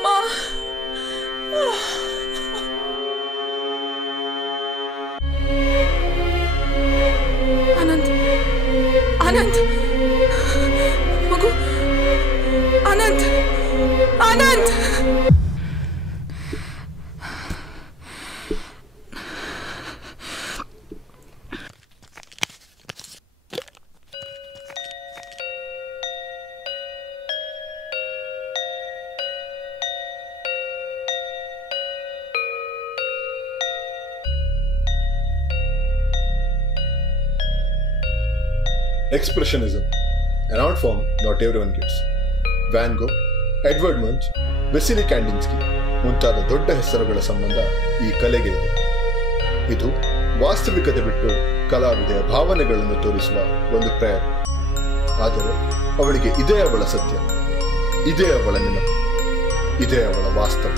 ಅಮ್ಮ. ಆನಂದ್, ಆನಂದ್, ಮಗು, Anand, Anand. Expressionism, an art form not everyone gets. Van Gogh, Edvard Munch, Wassily Kandinsky ಮುಂತಾದ ದೊಡ್ಡ ಹೆಸರುಗಳ ಸಂಬಂಧ ಈ ಕಲೆಗೆ ಇದೆ. ಇದು ವಾಸ್ತವಿಕತೆ ಬಿಟ್ಟು ಕಲಾವಿದೆಯ ಭಾವನೆಗಳನ್ನು ತೋರಿಸುವ ಒಂದು ಪ್ರಯತ್ನ. ಆದರೆ ಅವಳಿಗೆ ಇದೇ ಅವಳ ಸತ್ಯ, ಇದೇ ಅವಳ ನೆನಪು, ಇದೇ ಅವಳ ವಾಸ್ತವ.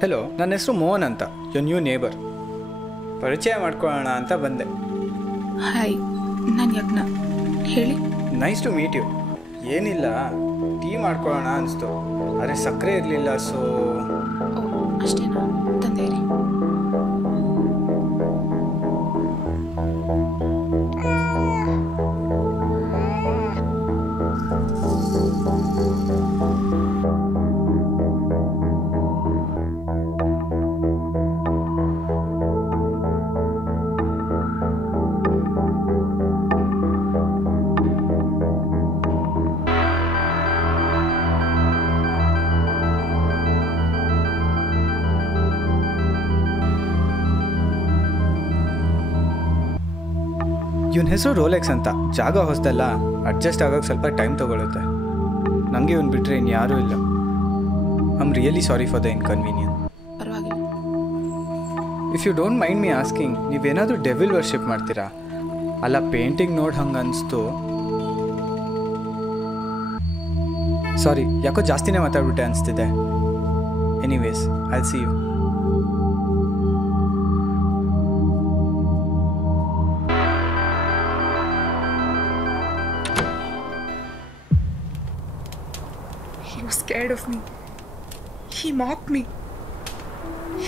ಹಲೋ, ನನ್ನ ಹೆಸರು ಮೋಹನ್ ಅಂತ, ಯೋ ನ್ಯೂ ನೇಬರ್. ಪರಿಚಯ ಮಾಡ್ಕೊಳ್ಳೋಣ ಅಂತ ಬಂದೆ. ಹಾಯ್, ನಾನು ಯಜ್ಞ. ಹೇಳಿ. Nice to meet you. ಏನಿಲ್ಲ, ಟೀ ಮಾಡ್ಕೊಳ್ಳೋಣ ಅನಿಸ್ತು, ಆದರೆ ಸಕ್ಕರೆ ಇರಲಿಲ್ಲ, ಸೊ ಅಷ್ಟೇನಾ? ತಂದೇರಿ. ಇವನ ಹೆಸರು ರೋಲೆಕ್ಸ್ ಅಂತ. ಜಾಗ ಹೊಸದಲ್ಲ, ಅಡ್ಜಸ್ಟ್ ಆಗೋಕ್ಕೆ ಸ್ವಲ್ಪ ಟೈಮ್ ತೊಗೊಳುತ್ತೆ. ನನಗೆ ಇವನು ಬಿಟ್ಟರೆ ಇನ್ಯಾರೂ ಇಲ್ಲ. I am really sorry for the inconvenience. ಪರವಾಗಿಲ್ಲ. If you don't mind me asking, ನೀವೇನಾದರೂ ಡೆವಿಲ್ ವರ್ಷಿಪ್ ಮಾಡ್ತೀರಾ? ಅಲ್ಲ, ಪೇಂಟಿಂಗ್ ನೋಡಿ ಹಂಗೆ ಅನಿಸ್ತು. ಸಾರಿ, ಯಾಕೋ ಜಾಸ್ತಿನೇ ಮಾತಾಡ್ಬಿಟ್ಟೆ ಅನಿಸ್ತಿದೆ. Anyways, I see you. He was scared of me. He mocked me.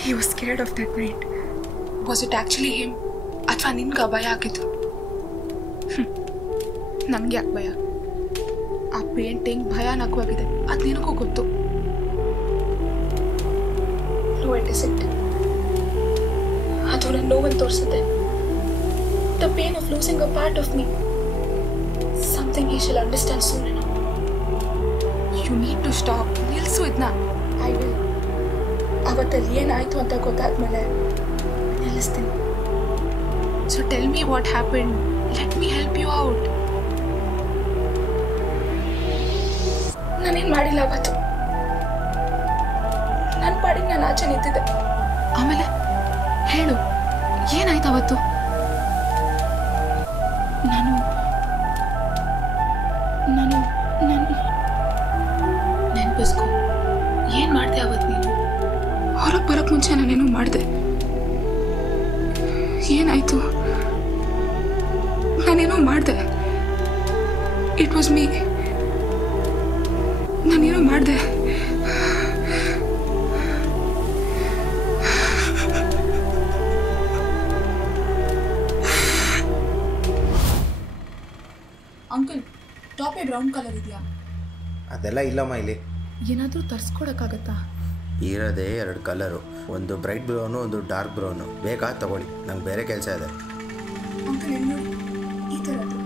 He was scared of that night. Was it actually him? ಅಥವಾ ನಿನ್ಗೆ ಭಯ ಆಗಿದ್ದು? ನನಗೆ ಯಾಕೆ ಭಯ? ಆ ಪೇಂಟಿಂಗ್ ಭಯಾನಕವಾಗಿದೆ, ಅದು ನಿನಗೂ ಗೊತ್ತು. What is it? ಅದು ನನ್ನ ನೋವನ್ನು ತೋರಿಸುತ್ತೆ. The pain of losing a part of me. Something he shall understand soon enough. You need to stop. ನಿಲ್ಸು ಇದನ್ನ. I will. ಅವತ್ತಲ್ಲಿ ಏನಾಯಿತು ಅಂತ ಗೊತ್ತಾದ್ಮೇಲೆ ನಿಲ್ಲಿಸ್ತೀನಿ. So tell me what happened. Let me help you out. ನಾನೇನು ಮಾಡಿಲ್ಲ ಅವತ್ತು. ನನ್ನ ಪಾಡಿಗೆ ನಾನು ಆಚೆ ನಿಂತಿದ್ದೆ. ಆಮೇಲೆ ಹೇಳು, ಏನಾಯ್ತು ಅವತ್ತು? ನಾನು ನೆನಪಿಸ್ಕೊ, ಏನು ಮಾಡಿದೆ ಅವತ್ತು ನೀನು? ಹೊರಗೆ ಬರೋಕ್ಕೆ ಮುಂಚೆ ನಾನೇನೋ ಮಾಡಿದೆ. ಏನಾಯಿತು? ನಾನೇನೋ ಮಾಡಿದೆ. It was me. ನಾನೇನೋ ಮಾಡಿದೆ. ಅಂಕಲ್, ಟಾಪೇ ಬ್ರೌನ್ ಕಲರ್ ಇದೆಯಾ? ಅದೆಲ್ಲ ಇಲ್ಲಮ್ಮ ಇಲ್ಲಿ. ಏನಾದರೂ ತರಿಸ್ಕೊಡಕ್ಕಾಗತ್ತಾ? ಇರೋದೇ 2 ಕಲರು, ಒಂದು ಬ್ರೈಟ್ ಬ್ರೌನು, ಒಂದು ಡಾರ್ಕ್ ಬ್ರೌನು. ಬೇಕಾ ತಗೊಳ್ಳಿ, ನಂಗೆ ಬೇರೆ ಕೆಲಸ ಇದೆ. ಅಂಕಲ್ ನೋಡಿ, ಈ ಥರದ್ದು.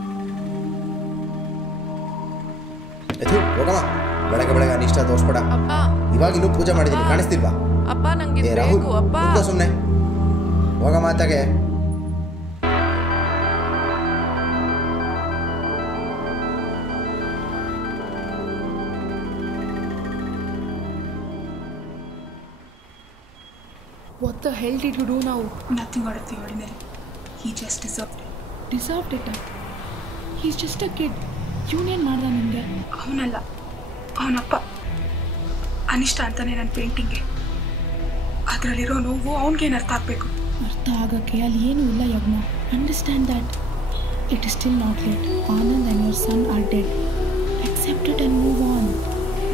ಎದು ಹೋಗಮ್ಮ, ಬೆಳಗ್ಗೆ ಅನಿಷ್ಟ ತೋರಿಸ್ಬೇಡ. ಇವಾಗ ಇನ್ನೂ ಪೂಜೆ ಮಾಡಿದ್ದೀನಿ, ಕಾಣಿಸ್ತಿಲ್ವಾ? ಅಪ್ಪ ನಂಗೆ ಏ ರಾಹುಲ್, ಸುಮ್ಮನೆ ಹೋಗ ಮಾತಾಗೆ. What the hell did you do now? Nothing out of the ordinary. He just deserved it. Deserved it. Is just a kid. ಇವನೇನು ಮಾಡ್ದ ನಿಮಗೆ? ಅವನಲ್ಲ, ಅವನಪ್ಪ ಅನಿಷ್ಟ ಅಂತಾನೆ ನನ್ನ ಪೇಂಟಿಂಗ್ಗೆ. ಅದರಲ್ಲಿರೋ ನೋವು ಅವನಿಗೇನು ಅರ್ಥ ಆಗಬೇಕು? ಅರ್ಥ ಆಗೋಕ್ಕೆ ಅಲ್ಲಿ ಏನೂ ಇಲ್ಲ Yajna. Understand that it is still not late. Anand and your son are dead. Accept it and move on.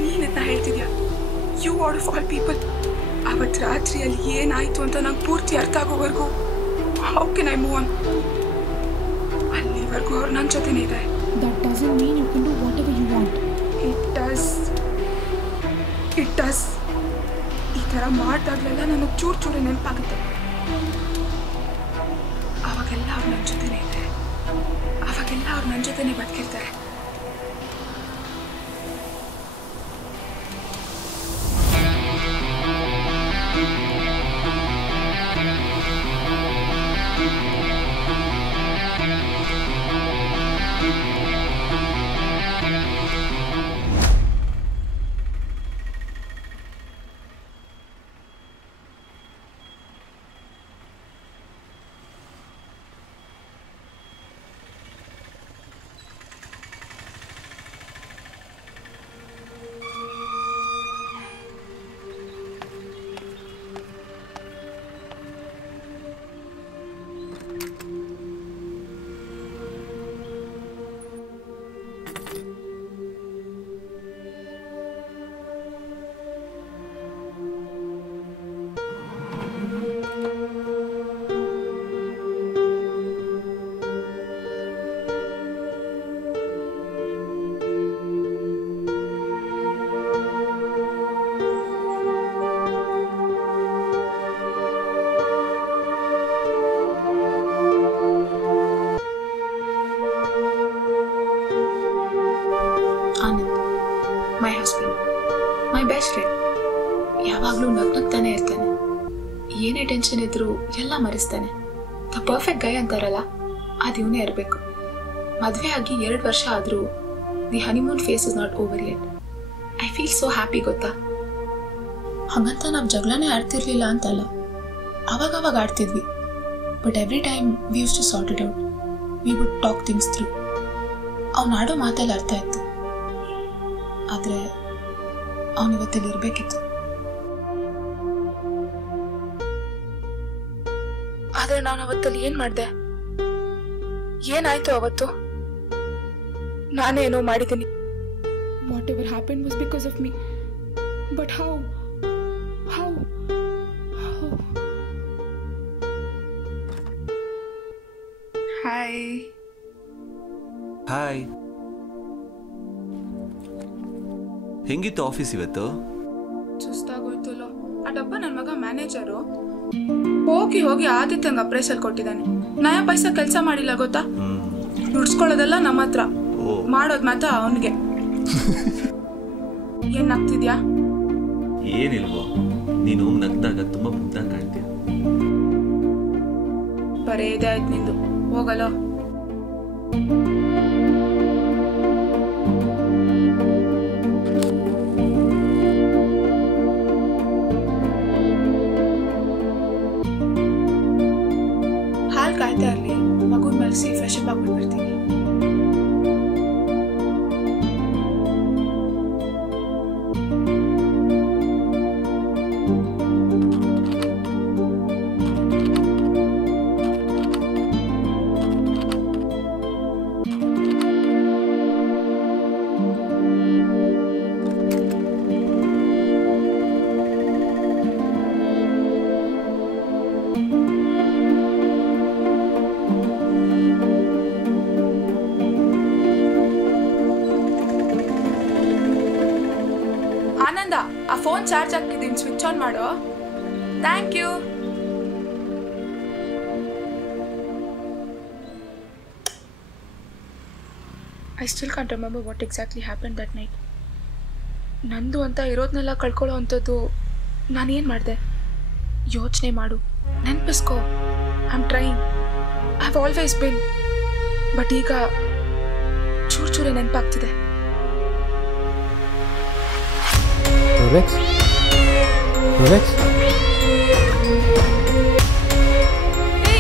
ನೀನೆಂತ ಹೇಳ್ತಿದ್ಯಾ? You out of all people. ಅವತ್ತು ರಾತ್ರಿಯಲ್ಲಿ ಏನಾಯಿತು ಅಂತ ನಂಗೆ ಪೂರ್ತಿ ಅರ್ಥ ಆಗೋವರೆಗೂ how can I move on? ಅಲ್ಲಿವರೆಗೂ ಅವ್ರು ನನ್ನ ಜೊತೆನೇ ಇದ್ದಾರೆ. That doesn't mean you can do whatever you want. It does. ಈ ಥರ ಮಾಡಿದಾಗಲೆಲ್ಲ ನನಗೆ ಚೂರು ಚೂರು ನೆನಪಾಗುತ್ತೆ. ಅವಾಗೆಲ್ಲ ಅವ್ರು ನನ್ನ ಜೊತೆನೇ ಇದ್ದಾರೆ. ಅವಾಗೆಲ್ಲ ಅವ್ರು ನನ್ನ ಜೊತೆನೇ ಬದುಕಿರ್ತಾರೆ. My husband, my best friend. ಯಾವಾಗಲೂ ನಗ್ನಗ್ತಾನೆ ಇರ್ತಾನೆ. ಏನೇ ಟೆನ್ಷನ್ ಇದ್ರೂ ಎಲ್ಲ ಮರೆಸ್ತಾನೆ. ದ ಪರ್ಫೆಕ್ಟ್ ಗೈ ಅಂತಾರಲ್ಲ, ಅದು ಇವನೇ ಇರಬೇಕು. ಮದುವೆ ಆಗಿ 2 ವರ್ಷ ಆದರೂ the honeymoon phase is not over yet. I feel so happy ಗೊತ್ತಾ. ಹಾಗಂತ ನಾವು ಜಗಳನೇ ಆಡ್ತಿರ್ಲಿಲ್ಲ ಅಂತಲ್ಲ, ಅವಾಗವಾಗ ಆಡ್ತಿದ್ವಿ. But every time we use to sort it out. We would talk things through. ಅವ್ನು ಆಡೋ ಮಾತಲ್ಲಿ ಅರ್ಥ ಇತ್ತು. ಆದರೆ ಅವನಿವತ್ತಲ್ಲಿ ಇರಬೇಕಿತ್ತು. ಆದರೆ ನಾನು ಅವತ್ತಲ್ಲಿ ಏನು ಮಾಡಿದೆ? ಏನಾಯ್ತು ಅವತ್ತು? ನಾನೇ ಏನೋ ಮಾಡಿದ್ದೀನಿ. What ever happen was because of me. But how? Hi. ಹೆಂಗಿತ್ತು ಆಫೀಸ್ ಇವತ್ತು? ಸುಸ್ತಾಗೋಯ್ತಲ್ಲ. ಆ ಡಬ್ಬ ನನ್ನ ಮಗ ಮ್ಯಾನೇಜರು ಹೋಗಿ ಹೋಗಿ ಆದಿತ್ಯಂಗೆ ಅಪ್ರೈಸಲ್ ಕೊಟ್ಟಿದ್ದಾನೆ. ನಯ ಪೈಸಾ ಕೆಲಸ ಮಾಡಿಲ್ಲ ಗೊತ್ತಾ. ದುಡ್ಸ್ಕೊಳ್ಳೋದೆಲ್ಲ ನಮ್ಮ ಹತ್ರ, ಮಾಡೋದು ಮಾತ್ರ ಅವನಿಗೆ. ಏನ್ ನಗ್ತಿದ್ಯಾ? ಏನಿಲ್ವೋ, ನೀನು ನಗ್ದಾಗ ತುಂಬಾ ಮುದ್ದಾಗಿ ಕಾಣ್ತೀಯ. ಬರೇ ಇದೆ ಆಯ್ತು ನಿಂದು. ಹೋಗಲ್ಲ. ಹಾಲು ಕಾಯ್ತಾ ಇರಲಿ, ಮಗುನ ಮಲಸಿ ಫ್ರೆಶ್ ಅಪ್ ಆಗ್ಬಿಟ್ಟು ಬರ್ತೀನಿ. ಆನಂದ, ಆ ಫೋನ್ ಚಾರ್ಜ್ ಹಾಕಿದ್ದೀನಿ, ಸ್ವಿಚ್ ಆನ್ ಮಾಡು. Thank you. I still can't remember what exactly happen that night. ನಂದು ಅಂತ ಇರೋದನ್ನೆಲ್ಲ ಕಳ್ಕೊಳ್ಳೋ ಅಂಥದ್ದು ನಾನೇನು ಮಾಡಿದೆ? ಯೋಚನೆ ಮಾಡು, ನೆನಪಿಸ್ಕೋ. I am trying. I have always been. But ಈಗ ಚೂರು ಚೂರೇ ನೆನಪಾಗ್ತಿದೆ. ರೋಲೆಕ್ಸ್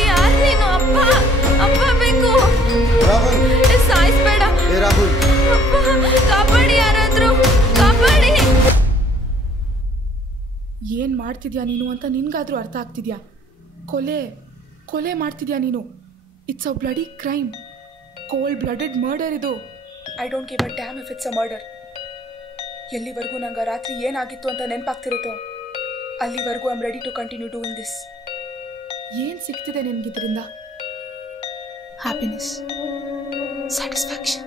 ಯಾರು ನೀನು? ಅಪ್ಪ ಬೇಕು. ಮಾಡ್ತಿದ್ಯಾ ನೀನು ಅಂತ ನಿನ್ಗಾದ್ರೂ ಅರ್ಥ ಆಗ್ತಿದ್ಯಾ? ಕೊಲೆ ಕೊಲೆ ಮಾಡ್ತಿದ್ಯಾ ನೀನು. It's a bloody crime, cold blooded murder ಇದು. I don't give a damn if it's a murder. ಎಲ್ಲಿವರೆಗೂ ನಂಗೆ ರಾತ್ರಿ ಏನಾಗಿತ್ತು ಅಂತ ನೆನಪಾಗ್ತಿರುತ್ತೋ ಅಲ್ಲಿವರೆಗೂ I am ready to continue doing this. ಏನು ಸಿಗ್ತಿದೆ ನಿನಗಿದ್ರಿಂದ? Happiness, satisfaction.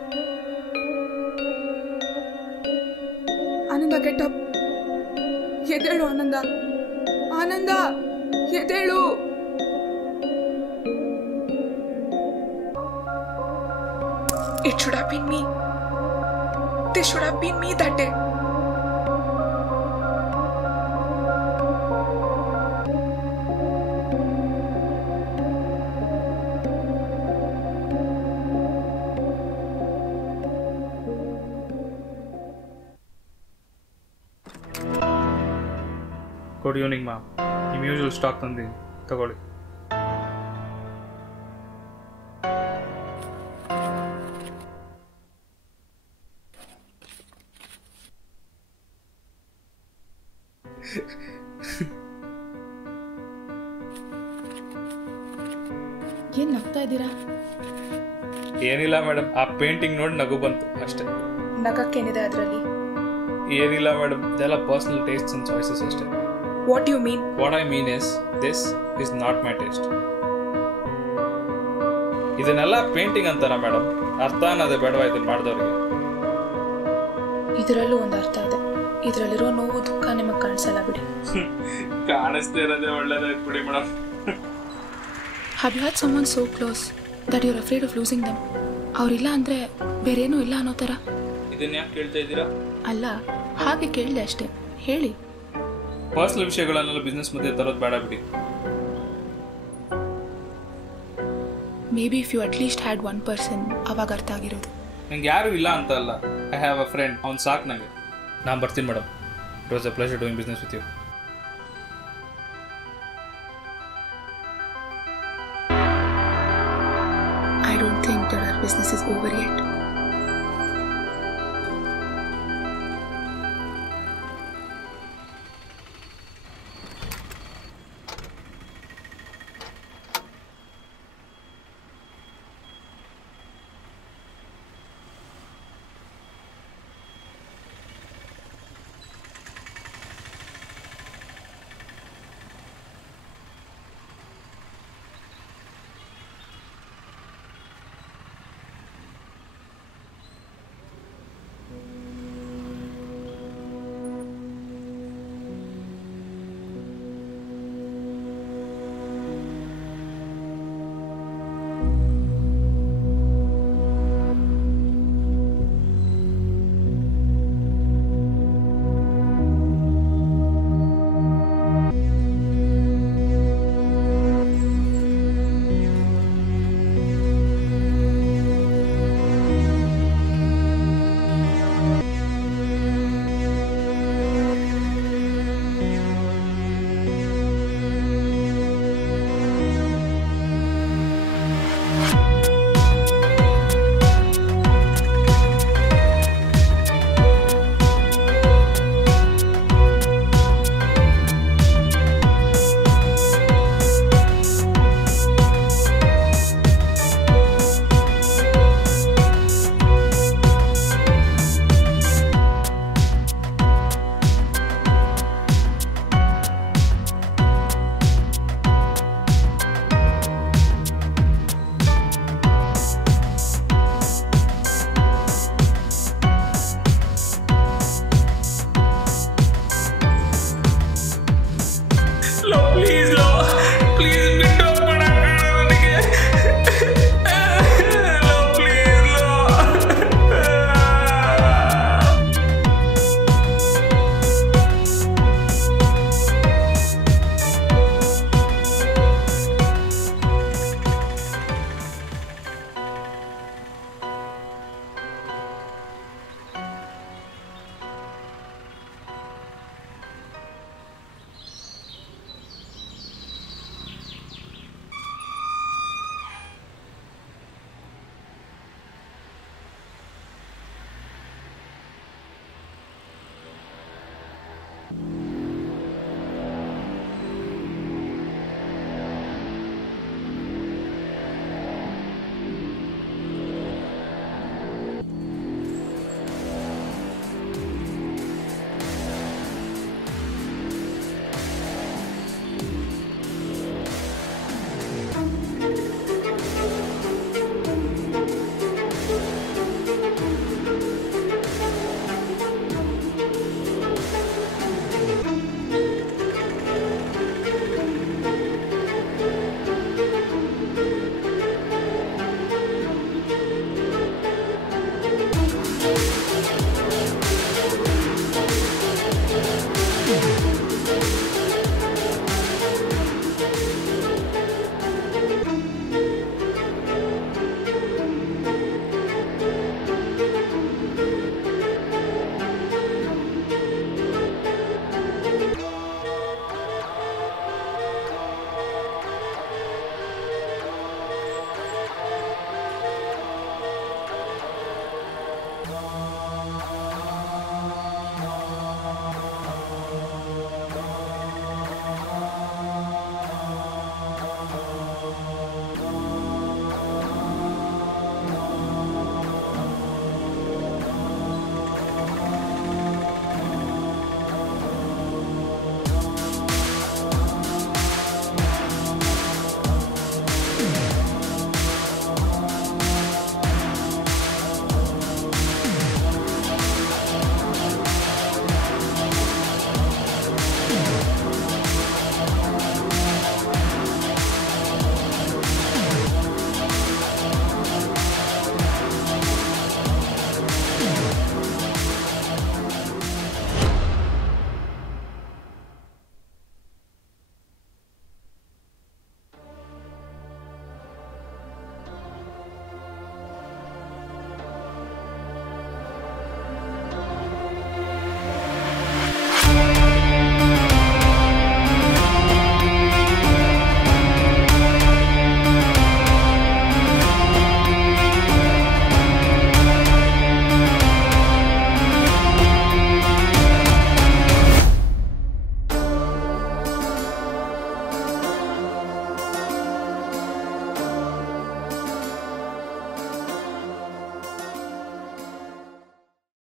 Ananda, get up. ಎದ್ದೇಳು ಆನಂದ. ಆನಂದ, ಎದ್ದೇಳು. It should have been me. This should have been me that day. Good evening ma'am. ನಿಮ್ಮ ಯೂಶುವಲ್ ಸ್ಟಾಕ್ ತಂದಿದ್ದೀನಿ, ತಗೊಳ್ಳಿ. ಏನು ನಗ್ತಾ ಇದ್ದೀರಾ? ಏನಿಲ್ಲ ಮೇಡಮ್, ಆ ಪೇಂಟಿಂಗ್ ನೋಡಿ ನಗು ಬಂತು ಅಷ್ಟೇ. ನಗಕ್ಕೇನಿದೆ ಅದರಲ್ಲಿ? ಏನಿಲ್ಲ ಮೇಡಮ್, ಇದೆಲ್ಲ ಪರ್ಸನಲ್ ಟೇಸ್ಟ್ಸ್ ಅಂಡ್ ಚಾಯ್ಸಸ್ ಅಷ್ಟೇ. What you mean? What I mean is this is not my taste. ಇದನ್ನೆಲ್ಲ ಪೇಂಟಿಂಗ್ ಅಂತಾರ ಮೇಡಮ್? ಅರ್ಥ ಅನ್ನೋದೇ ಬೇಡವಾ ಇದನ್ನ ಮಾಡಿದವ್ರಿಗೆ? ಇದರಲ್ಲೂ ಒಂದು ಅರ್ಥ ಇದೆ. ಇದರಲ್ಲಿರೋ ನೋವು ದುಃಖ ನಿಮಗೆ ಕಾಣಿಸಲ್ಲ ಬಿಡಿ. ಕಾಣಿಸ್ತಾ ಇರೋದೇ ಒಳ್ಳೇದಾಯ್ತು ಬಿಡಿ madam. Have you had someone so close that you're afraid of losing them? ಅವರಿಲ್ಲ ಅಂದರೆ ಬೇರೇನೂ ಇಲ್ಲ ಅನ್ನೋ ಥರ? ಇದನ್ನ ಯಾಕೆ ಕೇಳ್ತಾ ಇದ್ದೀರಾ? ಅಲ್ಲ, ಹಾಗೆ ಕೇಳಿದೆ ಅಷ್ಟೇ, ಹೇಳಿ. ಪರ್ಸನಲ್ ವಿಷಯಗಳನ್ನೆಲ್ಲ ಬಿಸ್ನೆಸ್ ಮಧ್ಯೆ ತರೋದು ಬೇಡ ಬಿಡಿ. Maybe if you at least had one person, ಅವಾಗ ಅರ್ಥ ಆಗಿರೋದು. ನಂಗೆ ಯಾರೂ ಇಲ್ಲ ಅಂತ ಅಲ್ಲ, ಐ ಹ್ಯಾವ್ ಅ ಫ್ರೆಂಡ್, ಅವ್ನು ಸಾಕು ನನಗೆ. ನಾನು ಬರ್ತೀನಿ madam. It was a pleasure doing business with you. I don't think that our business is over yet.